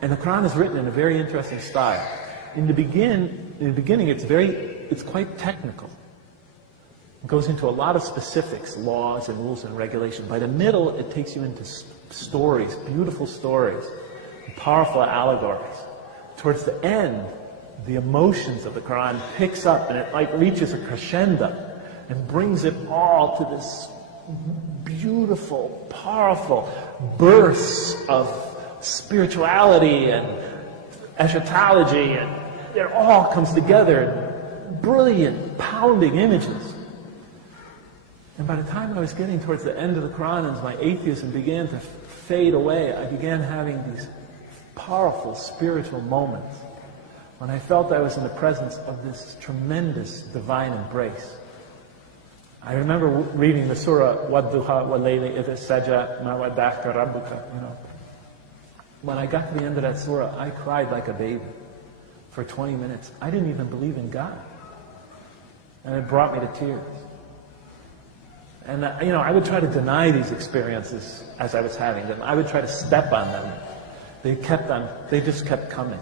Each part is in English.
And the Quran is written in a very interesting style. In the beginning, it's quite technical. It goes into a lot of specifics, laws and rules and regulations. By the middle, it takes you into stories, beautiful stories, powerful allegories. Towards the end, the emotions of the Quran picks up and it like reaches a crescendo and brings it all to this beautiful, powerful bursts of spirituality and eschatology, and it all comes together in brilliant, pounding images. And by the time I was getting towards the end of the Quran, as my atheism began to fade away, I began having these powerful spiritual moments when I felt I was in the presence of this tremendous divine embrace. I remember reading the surah, وَالضُّحَى وَاللَّيْلِ إِذَا سَجَى مَا وَدَّعَكَ رَبُّكَ. When I got to the end of that surah, I cried like a baby for 20 minutes. I didn't even believe in God. And it brought me to tears. And I would try to deny these experiences as I was having them. I would try to step on them. They just kept coming.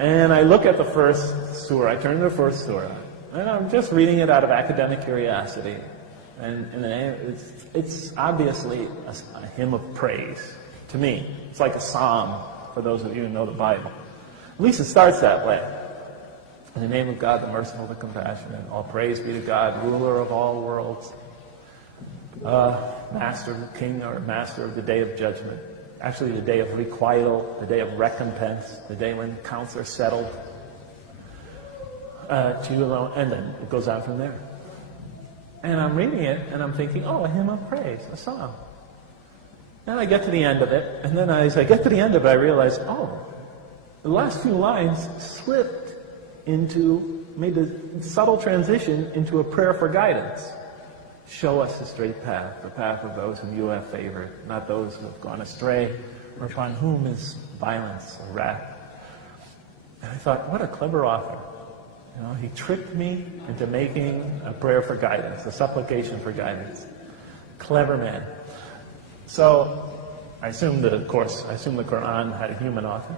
And I look at the first surah, I turn to the first surah, and I'm just reading it out of academic curiosity. And it's obviously a hymn of praise to me. It's like a psalm for those of you who know the Bible. At least it starts that way. In the name of God, the merciful, the compassionate, all praise be to God, ruler of all worlds, master, king, or master of the day of judgment. Actually, the day of requital, the day of recompense, the day when accounts are settled. To you alone, and then it goes on from there. And I'm reading it, and I'm thinking, oh, a hymn of praise, a psalm. And I get to the end of it, and then as I get to the end of it, I realize, oh, the last few lines slipped made a subtle transition into a prayer for guidance. Show us the straight path, the path of those whom you have favored, not those who have gone astray, or upon whom is violence or wrath. And I thought, what a clever author. He tricked me into making a prayer for guidance, a supplication for guidance. Clever man. So I assumed the Quran had a human author.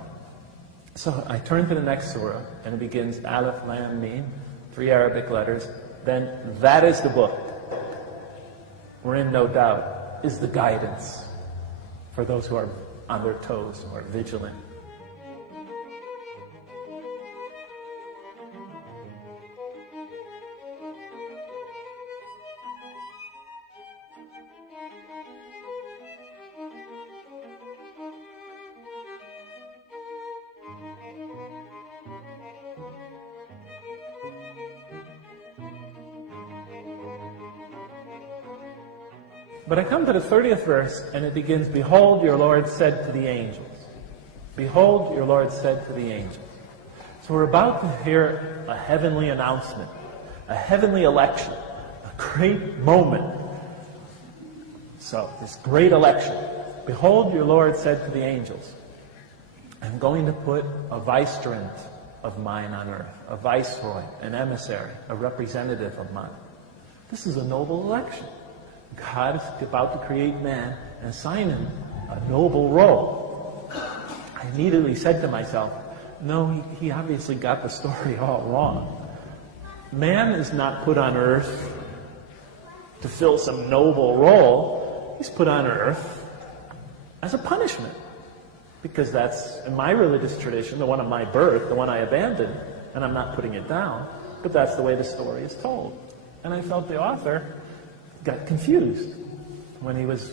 So I turn to the next surah, and it begins Alif, Lam, Mim, 3 Arabic letters. Then that is the book, wherein no doubt is the guidance for those who are on their toes, who are vigilant. But I come to the 30th verse, and it begins, Behold, your Lord said to the angels. Behold, your Lord said to the angels. So we're about to hear a heavenly announcement, a heavenly election, a great moment. So, this great election. Behold, your Lord said to the angels, I'm going to put a vicegerent of mine on earth, a viceroy, an emissary, a representative of mine. This is a noble election. God is about to create man and assign him a noble role. I immediately said to myself, no, he obviously got the story all wrong. Man is not put on earth to fill some noble role. He's put on earth as a punishment. because that's, in my religious tradition, the one of my birth, the one I abandoned, and I'm not putting it down, but that's the way the story is told. And I felt the author got confused when he was,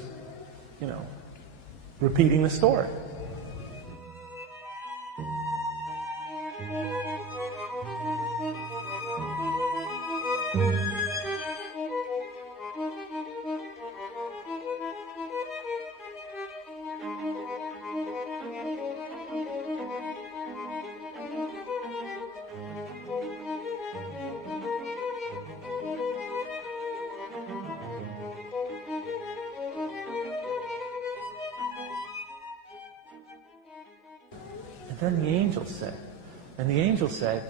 repeating the story. Then the angel said,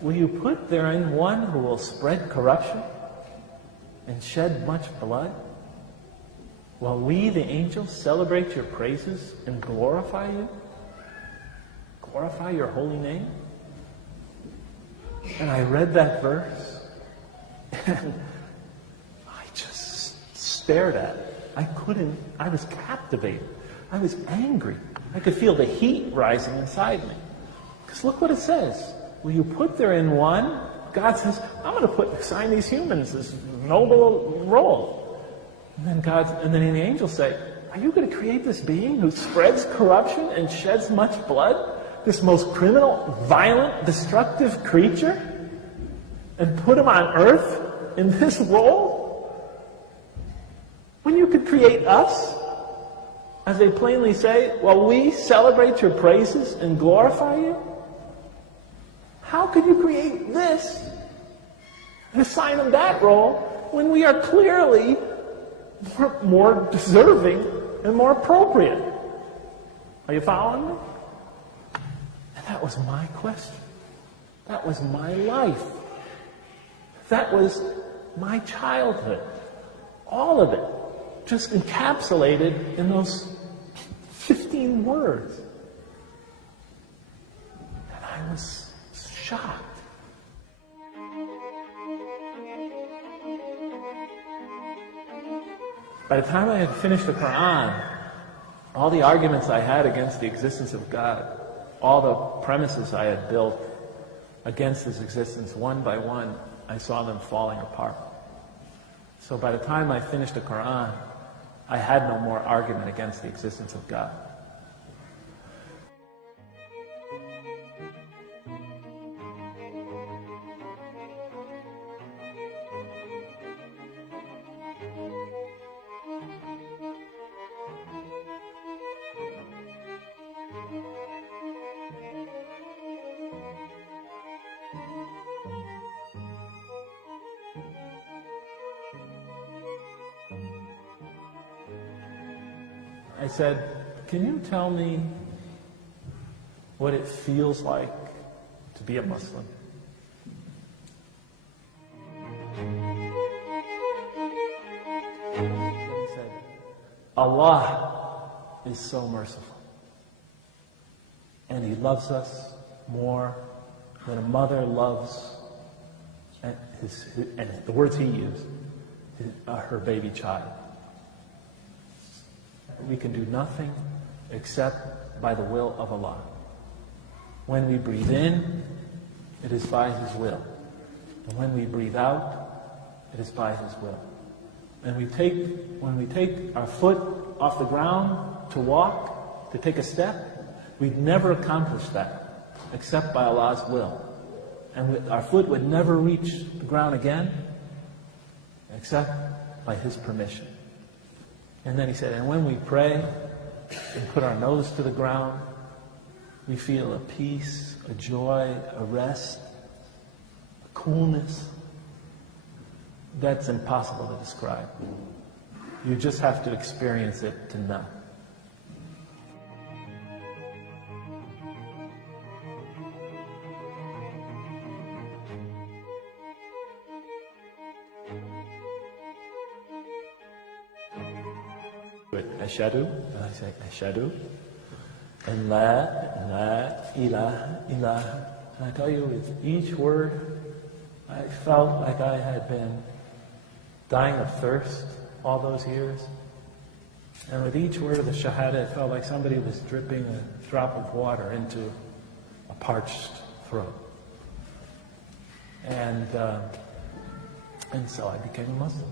will you put therein one who will spread corruption and shed much blood, while we, the angels, celebrate your praises and glorify you? Glorify your holy name? And I read that verse, and I just stared at it. I was captivated. I was angry. I could feel the heat rising inside me. Because look what it says. Will you put therein one? God says, I'm going to assign these humans this noble role. And then the angels say, are you going to create this being who spreads corruption and sheds much blood? This most criminal, violent, destructive creature? And put him on earth in this role? When you could create us? As they plainly say, while we celebrate your praises and glorify you? How could you create this and assign them that role when we are clearly more deserving and more appropriate? Are you following me? And that was my question. That was my life. That was my childhood. All of it. Just encapsulated in those 15 words. And I was shocked. By the time I had finished the Qur'an, all the arguments I had against the existence of God, all the premises I had built against His existence, one by one, I saw them falling apart. So by the time I finished the Qur'an, I had no more argument against the existence of God. I said, can you tell me what it feels like to be a Muslim? He said, Allah is so merciful. And He loves us more than a mother loves, and the words he used, her baby child. We can do nothing except by the will of Allah. When we breathe in, it is by His will. And when we breathe out, it is by His will. And when we take our foot off the ground to walk, to take a step, we'd never accomplish that except by Allah's will. And our foot would never reach the ground again except by His permission. And then he said, and when we pray and put our nose to the ground, we feel a peace, a joy, a rest, a coolness that's impossible to describe. You just have to experience it to know. Ashadu, and I say Ashadu, and La ilaha illallah. And I tell you, with each word, I felt like I had been dying of thirst all those years. And with each word of the Shahada, it felt like somebody was dripping a drop of water into a parched throat. And so I became a Muslim.